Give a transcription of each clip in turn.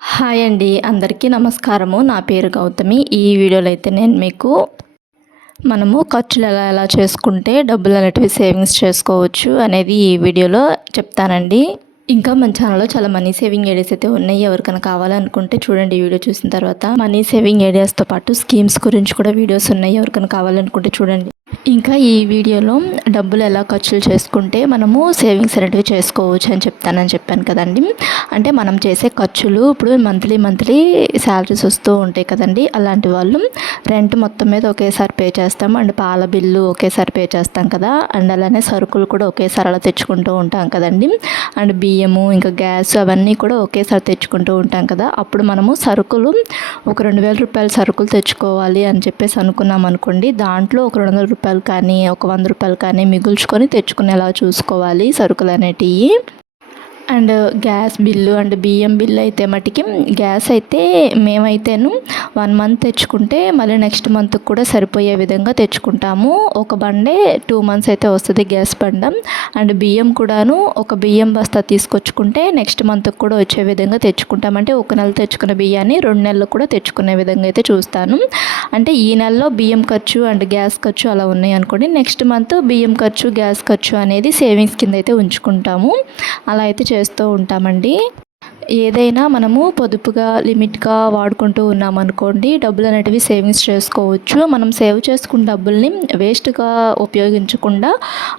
Hi అండి అందరికీ నమస్కారము. నా పేరు గౌతమి. ఈ వీడియోలో అయితే నేను మీకు మనము ఖర్చులు ఎలా ఎలా చేసుకుంటే డబ్బులు అనేటివి సేవింగ్స్ చేసుకోవచ్చు అనేది ఈ వీడియోలో చెప్తానండి. ఇంకా మన ఛానల్లో చాలా మనీ సేవింగ్ ఐడియాస్ అయితే ఉన్నాయి. ఎవరికైనా కావాలనుకుంటే చూడండి ఈ వీడియో చూసిన తర్వాత. మనీ సేవింగ్ ఐడియాస్తో పాటు స్కీమ్స్ గురించి కూడా వీడియోస్ ఉన్నాయి. ఎవరికైనా కావాలనుకుంటే చూడండి. ఇంకా ఈ వీడియోలో డబ్బులు ఎలా ఖర్చులు చేసుకుంటే మనము సేవింగ్స్ అనేటివి చేసుకోవచ్చు అని చెప్తానని చెప్పాను కదండి. అంటే మనం చేసే ఖర్చులు ఇప్పుడు మంత్లీ మంత్లీ శాలరీస్ వస్తూ ఉంటాయి కదండి. అలాంటి వాళ్ళు రెంట్ మొత్తం మీద ఒకేసారి పే చేస్తాం. అండ్ పాల బిల్లు ఒకేసారి పే చేస్తాం కదా. అండ్ అలానే సరుకులు కూడా ఒకేసారి అలా తెచ్చుకుంటూ ఉంటాం కదండి. అండ్ బియ్యము ఇంకా గ్యాస్ అవన్నీ కూడా ఒకేసారి తెచ్చుకుంటూ ఉంటాం కదా. అప్పుడు మనము సరుకులు ఒక రెండు వేల రూపాయల సరుకులు తెచ్చుకోవాలి అని చెప్పేసి అనుకున్నాం అనుకోండి దాంట్లో ఒక రెండు వందల రూపాయలు రూపాయలు కానీ ఒక వంద రూపాయలు కానీ మిగుల్చుకొని తెచ్చుకునేలా చూసుకోవాలి సరుకులు అనేటివి అండ్ గ్యాస్ బిల్లు అండ్ బియ్యం బిల్లు అయితే మటుకి గ్యాస్ అయితే మేమైతేను వన్ మంత్ తెచ్చుకుంటే మళ్ళీ నెక్స్ట్ మంత్కి కూడా సరిపోయే విధంగా తెచ్చుకుంటాము. ఒక బండే టూ మంత్స్ అయితే వస్తుంది గ్యాస్ బండ. అండ్ బియ్యం కూడాను ఒక బియ్యం బస్తా తీసుకొచ్చుకుంటే నెక్స్ట్ మంత్కి కూడా వచ్చే విధంగా తెచ్చుకుంటామంటే ఒక నెల తెచ్చుకున్న బియ్యాన్ని రెండు నెలలు కూడా తెచ్చుకునే విధంగా అయితే చూస్తాను. అంటే ఈ నెలలో బియ్యం ఖర్చు అండ్ గ్యాస్ ఖర్చు అలా ఉన్నాయి అనుకోండి. నెక్స్ట్ మంత్ బియ్యం ఖర్చు గ్యాస్ ఖర్చు అనేది సేవింగ్స్ కింద అయితే ఉంచుకుంటాము. అలా అయితే చేస్తూ ఉంటామండి. ఏదైనా మనము పొదుపుగా లిమిట్గా వాడుకుంటూ ఉన్నామనుకోండి డబ్బులు అనేటివి సేవింగ్స్ చేసుకోవచ్చు. మనం సేవ్ చేసుకున్న డబ్బుల్ని వేస్ట్గా ఉపయోగించకుండా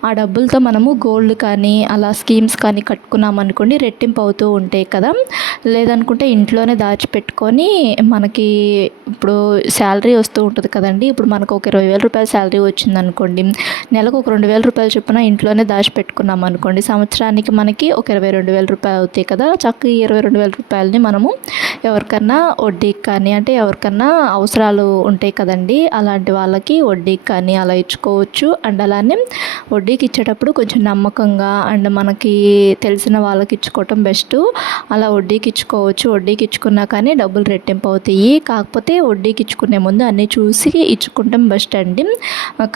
ఆ డబ్బులతో మనము గోల్డ్ కానీ అలా స్కీమ్స్ కానీ కట్టుకున్నామనుకోండి రెట్టింపు అవుతూ ఉంటాయి కదా లేదనుకుంటే ఇంట్లోనే దాచిపెట్టుకొని మనకి ఇప్పుడు శాలరీ వస్తూ ఉంటుంది కదండి. ఇప్పుడు మనకు ఒక ఇరవై వేల రూపాయల శాలరీ వచ్చిందనుకోండి నెలకు ఒక రెండు వేల రూపాయలు చొప్పున ఇంట్లోనే దాచిపెట్టుకున్నాం అనుకోండి సంవత్సరానికి మనకి ఒక ఇరవై రెండు వేల రూపాయలు అవుతాయి కదా చక్క ఇరవై రెండు వేల రూపాయలని మనము ఎవరికన్నా వడ్డీకి కానీ అంటే ఎవరికన్నా అవసరాలు ఉంటాయి కదండి అలాంటి వాళ్ళకి వడ్డీకి కానీ అలా ఇచ్చుకోవచ్చు. అండ్ అలానే వడ్డీకి ఇచ్చేటప్పుడు కొంచెం నమ్మకంగా అండ్ మనకి తెలిసిన వాళ్ళకి ఇచ్చుకోవటం బెస్ట్. అలా వడ్డీకి ఇచ్చుకోవచ్చు. వడ్డీకి ఇచ్చుకున్నా కానీ డబ్బులు రెట్టింపు అవుతాయి. కాకపోతే వడ్డీకి ఇచ్చుకునే ముందు అన్నీ చూసి ఇచ్చుకుంటాం బెస్ట్ అండి.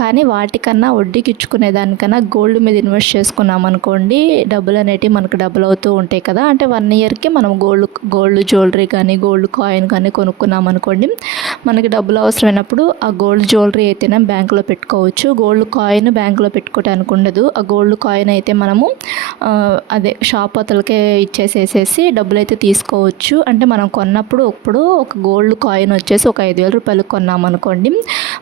కానీ వాటికన్నా వడ్డీకి ఇచ్చుకునే దానికన్నా గోల్డ్ మీద ఇన్వెస్ట్ చేసుకున్నాం అనుకోండి డబ్బులు అనేటివి మనకు డబ్బులు అవుతూ ఉంటాయి కదా. అంటే వన్ ఇయర్కి మనం గోల్డ్ గోల్డ్ జ్యువెలరీ కానీ గోల్డ్ కాయిన్ కానీ కొనుక్కున్నాం అనుకోండి మనకి డబ్బులు అవసరమైనప్పుడు ఆ గోల్డ్ జ్యువెలరీ అయితేనే బ్యాంకులో పెట్టుకోవచ్చు. గోల్డ్ కాయిన్ బ్యాంకులో పెట్టుకోవడానికి ఉండదు. ఆ గోల్డ్ కాయిన్ అయితే మనము అదే షాప్ అతలకే ఇచ్చేసేసేసి డబ్బులు అయితే తీసుకోవచ్చు. అంటే మనం కొన్నప్పుడు ఇప్పుడు ఒక గోల్డ్ కాయిన్ వచ్చేసి ఒక ఐదు వేల రూపాయలు కొన్నాం అనుకోండి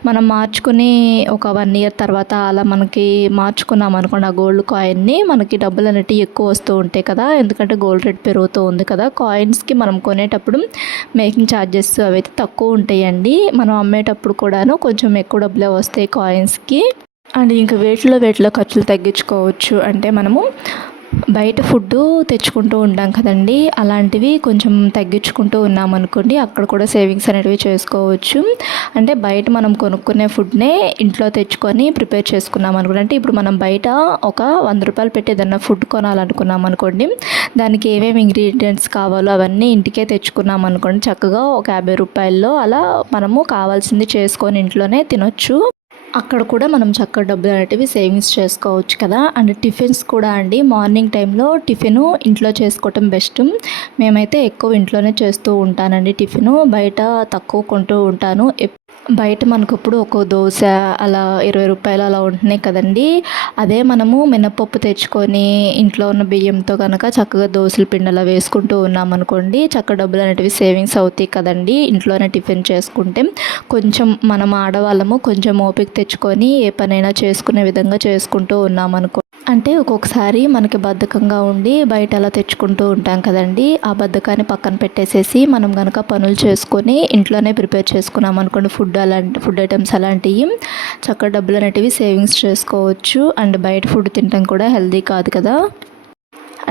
మనం మార్చుకుని ఒక వన్ ఇయర్ తర్వాత అలా మనకి మార్చుకున్నాం అనుకోండి ఆ గోల్డ్ కాయిన్ని మనకి డబ్బులు అనేటివి ఎక్కువ వస్తూ ఉంటాయి కదా ఎందుకంటే గోల్డ్ రేట్ పెరుగుతూ ఉంది. కదా. కాయిన్స్కి మనం కొనేటప్పుడు మేకింగ్ ఛార్జెస్ అవి అయితే తక్కువ ఉంటాయండి. మనం అమ్మేటప్పుడు కూడాను కొంచెం ఎక్కువ డబ్బులే వస్తాయి కాయిన్స్కి అండ్ ఇంకా వేటిలో వేటిలో ఖర్చులు తగ్గించుకోవచ్చు. అంటే మనము బయట ఫుడ్ తెచ్చుకుంటూ ఉంటాం కదండి. అలాంటివి కొంచెం తగ్గించుకుంటూ ఉన్నాం అనుకోండి అక్కడ కూడా సేవింగ్స్ అనేటివి చేసుకోవచ్చు. అంటే బయట మనం కొనుక్కునే ఫుడ్నే ఇంట్లో తెచ్చుకొని ప్రిపేర్ చేసుకున్నాం అనుకోండి అంటే ఇప్పుడు మనం బయట ఒక వంద రూపాయలు పెట్టి ఏదన్నా ఫుడ్ కొనాలనుకున్నాం అనుకోండి దానికి ఏమేమి ఇంగ్రీడియంట్స్ కావాలో అవన్నీ ఇంటికే తెచ్చుకున్నాం అనుకోండి చక్కగా ఒక యాభై రూపాయల్లో అలా మనము కావాల్సింది చేసుకొని ఇంట్లోనే తినొచ్చు. అక్కడ కూడా మనం చక్కగా డబ్బులు అనేటివి సేవింగ్స్ చేసుకోవచ్చు కదా. అండ్ టిఫిన్స్ కూడా అండి. మార్నింగ్ టైంలో టిఫిన్ ఇంట్లో చేసుకోవటం బెస్ట్. మేమైతే ఎక్కువ ఇంట్లోనే చేస్తూ ఉంటానండి టిఫిన్. బయట తక్కువ కొంటూ ఉంటాను. బయట మనకు ఇప్పుడు ఒక దోశ అలా ఇరవై రూపాయలు అలా ఉంటున్నాయి కదండి. అదే మనము మినపప్పు తెచ్చుకొని ఇంట్లో ఉన్న బియ్యంతో కనుక చక్కగా దోశల పిండి వేసుకుంటూ ఉన్నాం అనుకోండి చక్క డబ్బులు అనేటివి సేవింగ్స్ అవుతాయి కదండి. ఇంట్లోనే టిఫిన్ చేసుకుంటే కొంచెం మనం ఆడవాళ్ళము కొంచెం ఓపిక తెచ్చుకొని ఏ పనైనా చేసుకునే విధంగా చేసుకుంటూ ఉన్నాం అనుకో అంటే ఒక్కొక్కసారి మనకి బద్ధకంగా ఉండి బయట అలా తెచ్చుకుంటూ ఉంటాం కదండి. ఆ బద్ధకాన్ని పక్కన పెట్టేసేసి మనం కనుక పనులు చేసుకొని ఇంట్లోనే ప్రిపేర్ చేసుకున్నాం అనుకోండి ఫుడ్ అలాంటి ఫుడ్ ఐటమ్స్ అలాంటివి చక్కగా డబ్బులు అనేటివి సేవింగ్స్ చేసుకోవచ్చు. అండ్ బయట ఫుడ్ తినడం కూడా హెల్దీ కాదు కదా.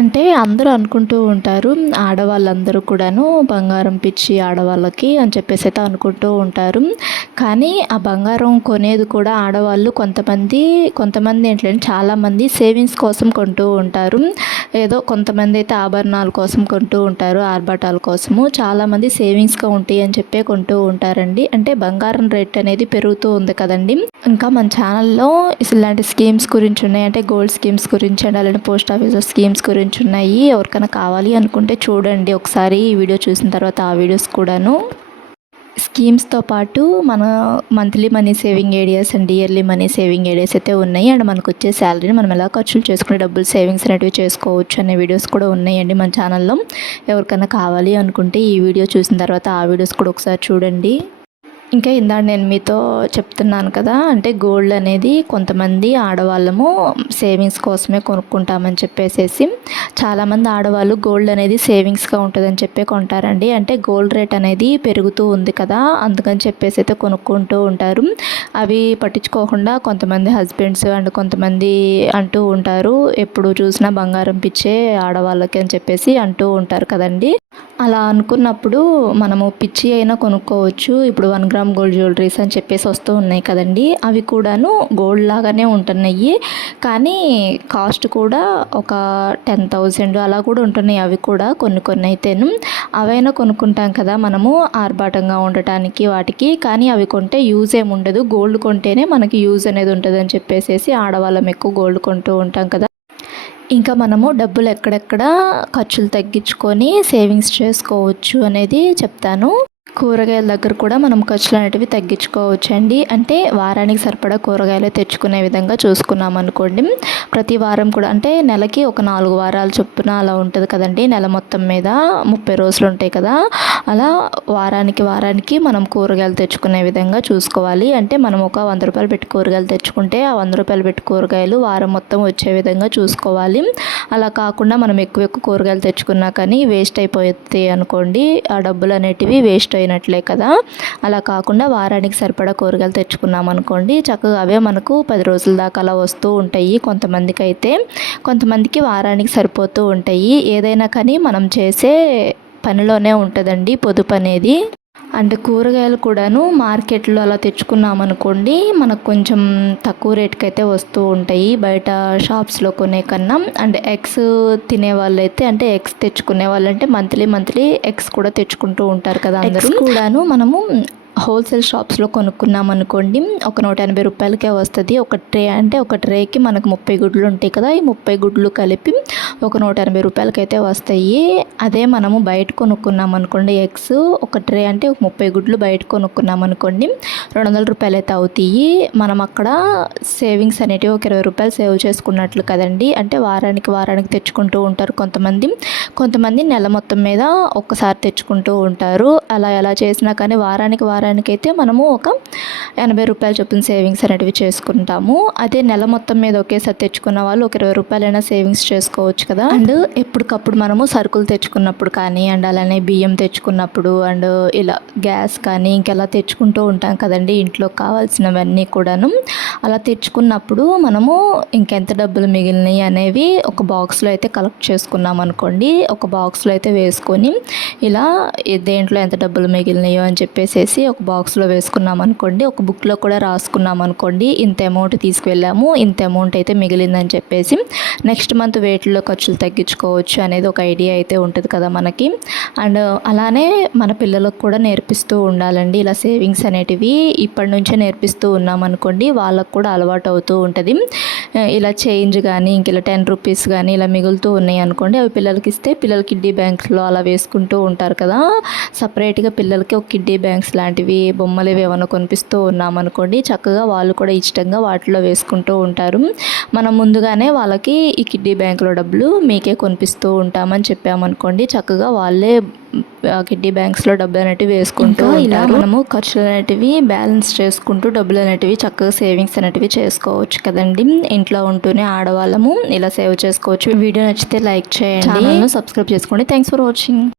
అంటే అందరూ అనుకుంటూ ఉంటారు ఆడవాళ్ళందరూ కూడాను బంగారం పిచ్చి ఆడవాళ్ళకి అని చెప్పేసి అయితే అనుకుంటూ ఉంటారు. కానీ ఆ బంగారం కొనేది కూడా ఆడవాళ్ళు కొంతమంది కొంతమంది ఏంటంటే చాలామంది సేవింగ్స్ కోసం కొంటూ ఉంటారు. ఏదో కొంతమంది అయితే ఆభరణాల కోసం కొంటూ ఉంటారు ఆర్భాటాల కోసము. చాలామంది సేవింగ్స్గా ఉంటాయి అని చెప్పే కొంటూ ఉంటారండి. అంటే బంగారం రేట్ అనేది పెరుగుతూ ఉంది కదండి. ఇంకా మన ఛానల్లో ఇలాంటి స్కీమ్స్ గురించి ఉన్నాయి. అంటే గోల్డ్ స్కీమ్స్ గురించి అండ్ అలాంటి పోస్ట్ ఆఫీస్ స్కీమ్స్ గురించి ఉన్నాయి. ఎవరికైనా కావాలి అనుకుంటే చూడండి. ఒకసారి ఈ వీడియో చూసిన తర్వాత ఆ వీడియోస్ కూడాను. స్కీమ్స్తో పాటు మన monthly money saving areas and yearly money saving areas అయితే ఉన్నాయి. అండ్ మనకు వచ్చే శాలరీని మనం ఎలా ఖర్చులు చేసుకునే డబ్బులు సేవింగ్స్ అనేటివి చేసుకోవచ్చు అనే వీడియోస్ కూడా ఉన్నాయండి మన ఛానల్లో. ఎవరికైనా కావాలి అనుకుంటే ఈ వీడియో చూసిన తర్వాత ఆ వీడియోస్ కూడా ఒకసారి చూడండి. ఇంకా ఇందాక నేను మీతో చెప్తున్నాను కదా అంటే గోల్డ్ అనేది కొంతమంది ఆడవాళ్ళము సేవింగ్స్ కోసమే కొనుక్కుంటామని చెప్పేసేసి చాలామంది ఆడవాళ్ళు గోల్డ్ అనేది సేవింగ్స్గా ఉంటుందని చెప్పి కొంటారండి. అంటే గోల్డ్ రేట్ అనేది పెరుగుతూ ఉంది కదా అందుకని చెప్పేసి అయితే కొనుక్కుంటూ ఉంటారు. అవి పట్టించుకోకుండా కొంతమంది హస్బెండ్స్ అండ్ కొంతమంది అంటూ ఉంటారు. ఎప్పుడు చూసినా బంగారం పిచ్చే ఆడవాళ్ళకి అని చెప్పేసి అంటూ ఉంటారు కదండి. అలా అనుకున్నప్పుడు మనము పిచ్చి అయినా కొనుక్కోవచ్చు. ఇప్పుడు వన్ గ్రామ్ గోల్డ్ జ్యువెలరీస్ అని చెప్పేసి వస్తూ ఉన్నాయి కదండి. అవి కూడాను గోల్డ్ లాగానే ఉంటున్నాయి. కానీ కాస్ట్ కూడా ఒక టెన్ థౌజండ్ అలా కూడా ఉంటున్నాయి. అవి కూడా కొన్ని కొన్ని అయితేను. అవైనా కొనుక్కుంటాం కదా మనము ఆర్భాటంగా ఉండటానికి వాటికి. కానీ అవి కొంటే యూజ్ ఏమి ఉండదు గోల్డ్ కొంటేనే మనకి యూజ్ అనేది ఉంటుంది అని చెప్పేసి ఆడవాళ్ళం ఎక్కువ గోల్డ్ కొంటూ ఉంటాం కదా. ఇంకా మనము డబ్బులు ఎక్కడెక్కడ ఖర్చులు తగ్గించుకొని సేవింగ్స్ చేసుకోవచ్చు అనేది చెప్తాను. కూరగాయల దగ్గర కూడా మనం ఖర్చులు అనేటివి తగ్గించుకోవచ్చు అండి అంటే వారానికి సరిపడా కూరగాయలు తెచ్చుకునే విధంగా చూసుకున్నాం అనుకోండి. ప్రతి వారం కూడా అంటే నెలకి ఒక నాలుగు వారాలు చొప్పున అలా ఉంటుంది కదండి. నెల మొత్తం మీద ముప్పై రోజులు ఉంటాయి కదా. అలా వారానికి వారానికి మనం కూరగాయలు తెచ్చుకునే విధంగా చూసుకోవాలి. అంటే మనం ఒక వంద రూపాయలు పెట్టి కూరగాయలు తెచ్చుకుంటే ఆ వంద రూపాయలు పెట్టి కూరగాయలు వారం మొత్తం వచ్చే విధంగా చూసుకోవాలి. అలా కాకుండా మనం ఎక్కువ ఎక్కువ కూరగాయలు తెచ్చుకున్నా కానీ వేస్ట్ అయిపోతాయి అనుకోండి. ఆ డబ్బులు అనేటివి వేస్ట్ పోయినట్లే కదా. అలా కాకుండా వారానికి సరిపడా కూరగాయలు తెచ్చుకున్నాం అనుకోండి. చక్కగా అవే మనకు పది రోజుల దాకా అలా వస్తూ ఉంటాయి కొంతమందికి అయితే కొంతమందికి వారానికి సరిపోతూ ఉంటాయి. ఏదైనా కానీ మనం చేసే పనిలోనే ఉంటుందండి పొదుపు అనేది. అండ్ కూరగాయలు కూడాను మార్కెట్లో అలా తెచ్చుకున్నామనుకోండి మనకు కొంచెం తక్కువ రేట్కి అయితే వస్తూ ఉంటాయి. బయట షాప్స్లో కొనే కన్నా అండ్ ఎగ్స్ తినే వాళ్ళైతే అంటే ఎగ్స్ తెచ్చుకునే వాళ్ళంటే మంత్లీ మంత్లీ ఎగ్స్ కూడా తెచ్చుకుంటూ ఉంటారు కదా అందరూ. కూడాను మనము హోల్సేల్ షాప్స్లో కొనుక్కున్నాం అనుకోండి ఒక నూట ఎనభై రూపాయలకే వస్తుంది. ఒక ట్రే అంటే ఒక ట్రేకి మనకు ముప్పై గుడ్లు ఉంటాయి కదా ఈ ముప్పై గుడ్లు కలిపి ఒక నూట ఎనభై రూపాయలకైతే వస్తాయి. అదే మనము బయట కొనుక్కున్నాం అనుకోండి ఎగ్స్ ఒక ట్రే అంటే ఒక ముప్పై గుడ్లు బయట కొనుక్కున్నాం అనుకోండి రెండు వందల రూపాయలు అయితే అవుతాయి. మనం అక్కడ సేవింగ్స్ అనేటివి ఒక ఇరవై రూపాయలు సేవ్ చేసుకున్నట్లు కదండి. అంటే వారానికి వారానికి తెచ్చుకుంటూ ఉంటారు కొంతమంది. కొంతమంది నెల మొత్తం మీద ఒక్కసారి తెచ్చుకుంటూ ఉంటారు. అలా ఎలా చేసినా కానీ వారానికి వారానికి అయితే మనము ఒక ఎనభై రూపాయలు చొప్పున సేవింగ్స్ అనేటివి చేసుకుంటాము. అదే నెల మొత్తం మీద ఒకేసారి తెచ్చుకున్న వాళ్ళు ఒక ఇరవై రూపాయలైనా సేవింగ్స్ చేసుకోవచ్చు కదా. అండ్ ఎప్పటికప్పుడు మనము సరుకులు తెచ్చుకున్నప్పుడు కానీ అండ్ అలానే బియ్యం తెచ్చుకున్నప్పుడు అండ్ ఇలా గ్యాస్ కానీ ఇంకెలా తెచ్చుకుంటూ ఉంటాం కదండి. ఇంట్లో కావాల్సినవన్నీ కూడాను అలా తెచ్చుకున్నప్పుడు మనము ఇంకెంత డబ్బులు మిగిలినాయి అనేవి ఒక బాక్స్లో అయితే కలెక్ట్ చేసుకున్నాం అనుకోండి. ఒక బాక్స్లో అయితే వేసుకొని ఇలా దేంట్లో ఎంత డబ్బులు మిగిలినాయో అని చెప్పేసి ఒక బాక్స్లో వేసుకున్నాం అనుకోండి. ఒక బుక్లో కూడా రాసుకున్నాం అనుకోండి. ఇంత అమౌంట్ తీసుకువెళ్ళాము ఇంత అమౌంట్ అయితే మిగిలిందని చెప్పేసి నెక్స్ట్ మంత్ వేటిలో ఖర్చులు తగ్గించుకోవచ్చు అనేది ఒక ఐడియా అయితే ఉంటుంది కదా మనకి. అండ్ అలానే మన పిల్లలకు కూడా నేర్పిస్తూ ఉండాలండి. ఇలా సేవింగ్స్ అనేటివి ఇప్పటి నుంచే నేర్పిస్తూ ఉన్నాం అనుకోండి. వాళ్ళకు కూడా అలవాటు అవుతూ ఉంటుంది ఇలా చేంజ్ కానీ ఇంక ఇలా టెన్ రూపీస్ కానీ ఇలా మిగులుతూ ఉన్నాయి అనుకోండి అవి పిల్లలకి ఇస్తే పిల్లలు కిడ్డీ బ్యాంక్స్లో అలా వేసుకుంటూ ఉంటారు కదా. సపరేట్గా పిల్లలకి ఒక కిడ్డీ బ్యాంక్స్ లాంటివి బొమ్మలు ఏమైనా కొనిపిస్తూ ఉన్నామనుకోండి చక్కగా వాళ్ళు కూడా ఇష్టంగా వాటిలో వేసుకుంటూ ఉంటారు. మనం ముందుగానే వాళ్ళకి ఈ కిడ్డీ బ్యాంకులో డబ్బులు మీకే కొనిపిస్తూ ఉంటామని చెప్పామనుకోండి చక్కగా వాళ్ళే కిడ్డీ బ్యాంక్స్లో డబ్బులు అనేటివి వేసుకుంటూ ఇలా మనము ఖర్చులు అనేటివి బ్యాలెన్స్ చేసుకుంటూ డబ్బులు అనేటివి చక్కగా సేవింగ్స్ అనేటివి చేసుకోవచ్చు కదండి. ఇంట్లో ఉంటూనే ఆడవాళ్ళము ఇలా సేవ్ చేసుకోవచ్చు. వీడియో నచ్చితే లైక్ చేయండి. సబ్స్క్రైబ్ చేసుకోండి. Thanks for watching